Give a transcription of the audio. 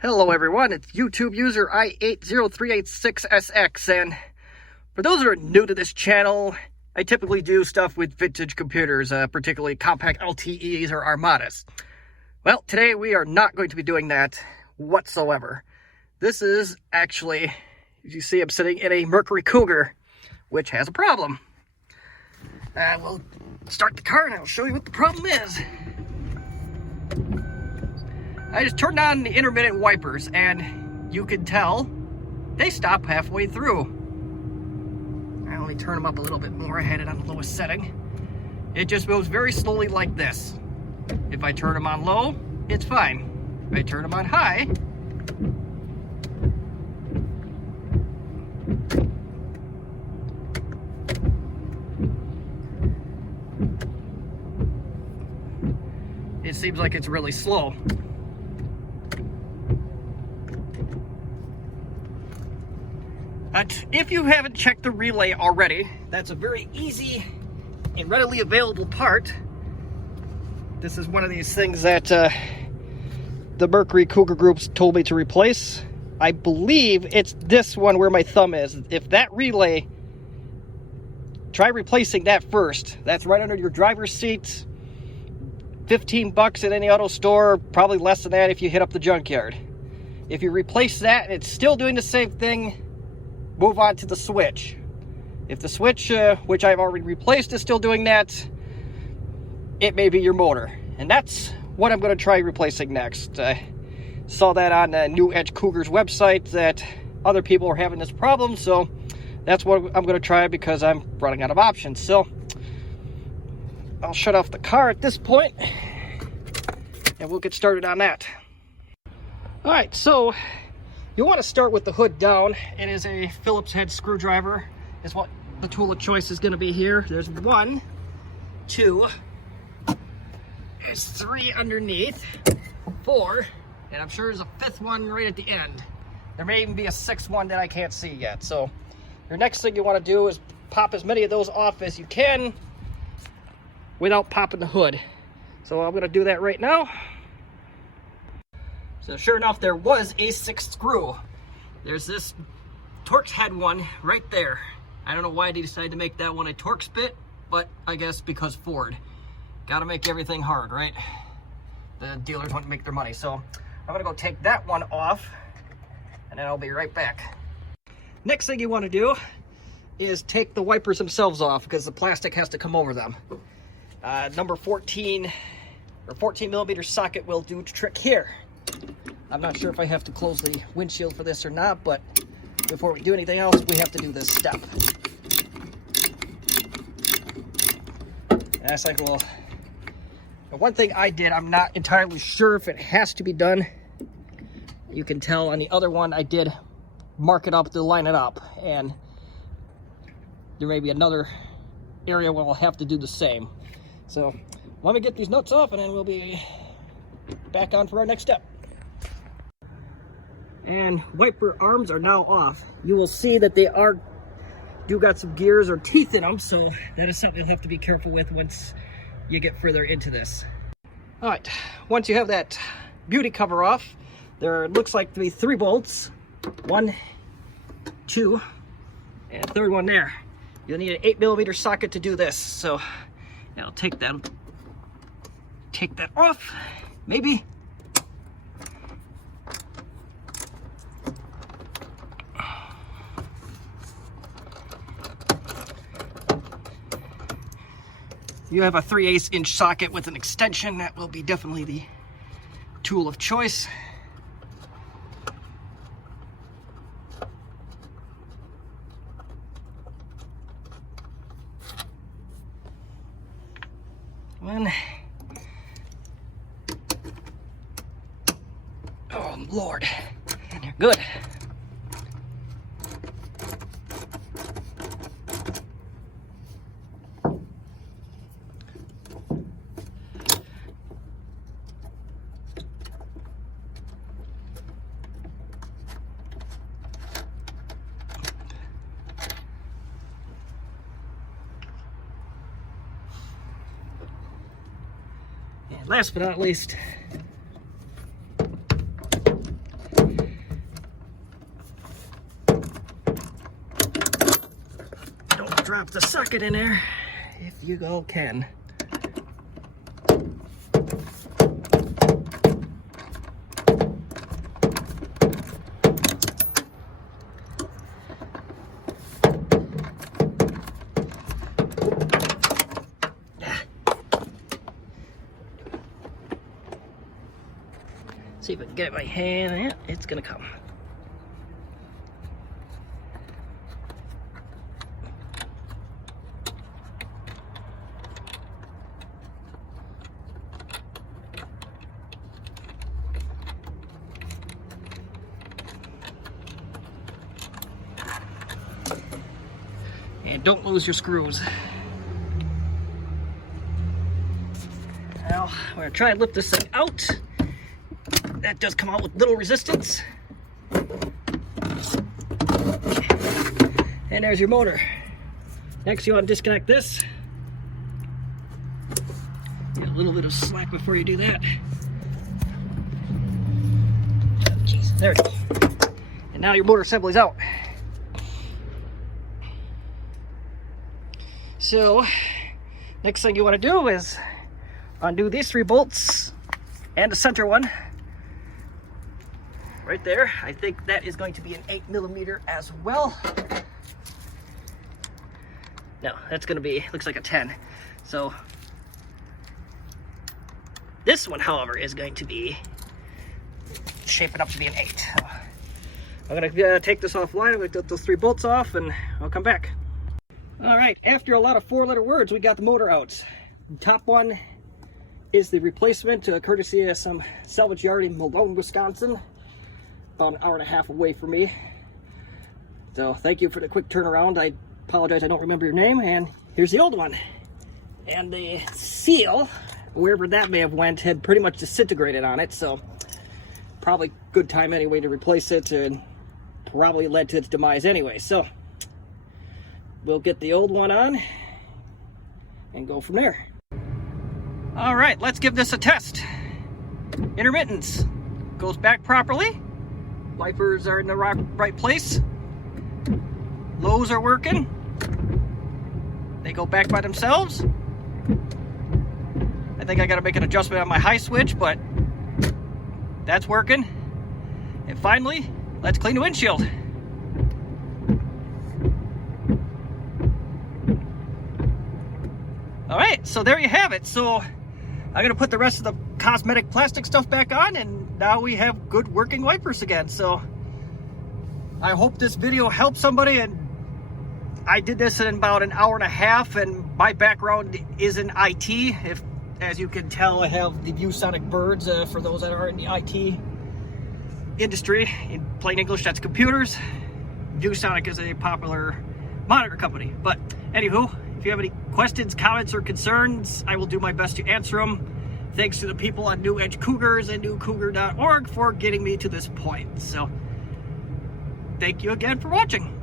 Hello everyone, it's YouTube user i80386SX, and for those that are new to this channel, I typically do stuff with vintage computers, particularly compact LTEs or Armadas. Well, today we are not going to be doing that whatsoever. This is actually, as you see, I'm sitting in a Mercury Cougar, which has a problem. We'll start the car and I'll show you what the problem is. I just turned on the intermittent wipers, and you can tell they stop halfway through. Now let me turn them up a little bit more. I had it on the lowest setting. It just moves very slowly like this. If I turn them on low, it's fine. If I turn them on high, it seems like it's really slow. But if you haven't checked the relay already, that's a very easy and readily available part. This is one of these things that the Mercury Cougar groups told me to replace. I believe it's this one where my thumb is. If that relay, try replacing that first. That's right under your driver's seat. 15 bucks at any auto store, probably less than that if you hit up the junkyard. If you replace that and it's still doing the same thing, move on to the switch. If the switch, which I've already replaced, is still doing that, it may be your motor. And that's what I'm going to try replacing next. I saw that on the New Edge Cougars website that other people are having this problem, so that's what I'm going to try because I'm running out of options. So I'll shut off the car at this point and we'll get started on that. All right, so you want to start with the hood down. It is a Phillips head screwdriver is what the tool of choice is going to be here. There's 1, 2, there's 3 underneath, 4, and I'm sure there's a 5th one right at the end. There may even be a 6th one that I can't see yet. So your next thing you want to do is pop as many of those off as you can without popping the hood. So I'm going to do that right now. So sure enough, there was a 6th screw. There's this Torx head one right there. I don't know why they decided to make that one a Torx bit, but I guess because Ford. Gotta make everything hard, right? The dealers want to make their money. So I'm gonna go take that one off and then I'll be right back. Next thing you want to do is take the wipers themselves off because the plastic has to come over them. Number 14 or 14 millimeter socket will do the trick here. I'm not sure if I have to close the windshield for this or not, but before we do anything else, we have to do this step. That's like, well, one thing I did, I'm not entirely sure if it has to be done. You can tell on the other one, I did mark it up to line it up, and there may be another area where I'll have to do the same. So let me get these nuts off and then we'll be back on for our next step. And wiper arms are now off. You will see that they do got some gears or teeth in them, so that is something you'll have to be careful with once you get further into this. All right, once you have that beauty cover off, there looks like to be 3 bolts. 1, 2, and 3rd one there. You'll need an 8 millimeter socket to do this, so I'll take that off, maybe. You have a 3/8 inch socket with an extension. That will be definitely the tool of choice. One. Oh, Lord. Good. And last but not least, drop the socket in there if you all can. See if I can get it in my hand. Yeah, it's gonna come. And don't lose your screws. Now, we're gonna try and lift this thing out. That does come out with little resistance. And there's your motor. Next, you want to disconnect this. Get a little bit of slack before you do that. Jeez, there it is. And now your motor assembly's out. So, next thing you want to do is undo these 3 bolts and the center one. Right there. I think that is going to be an 8mm as well. No, that's going to be, looks like a 10. So this one, however, is going to be shaping up to be an 8. So I'm going to take this offline. I'm going to get those 3 bolts off and I'll come back. All right, after a lot of 4-letter words, we got the motor out. The top one is the replacement, courtesy of some salvage yard in Malone, Wisconsin. About an hour and a half away from me. So thank you for the quick turnaround. I apologize, I don't remember your name. And here's the old one. And the seal, wherever that may have went, had pretty much disintegrated on it. So probably good time anyway to replace it, and probably led to its demise anyway. So we'll get the old one on and go from there. All right, let's give this a test. Intermittence goes back properly. Wipers are in the right place. Lows are working. They go back by themselves. I think I got to make an adjustment on my high switch, but that's working. And finally, let's clean the windshield. All right, so there you have it. So I'm going to put the rest of the cosmetic plastic stuff back on, and now we have good working wipers again. So I hope this video helps somebody, and I did this in about an hour and a half, and my background is in IT. If, as you can tell, I have the ViewSonic birds for those that are in the IT industry. In plain English, that's computers. ViewSonic is a popular monitor company. But anywho, if you have any questions, comments, or concerns, I will do my best to answer them. Thanks to the people on New Edge Cougars and newcougar.org for getting me to this point. So, thank you again for watching.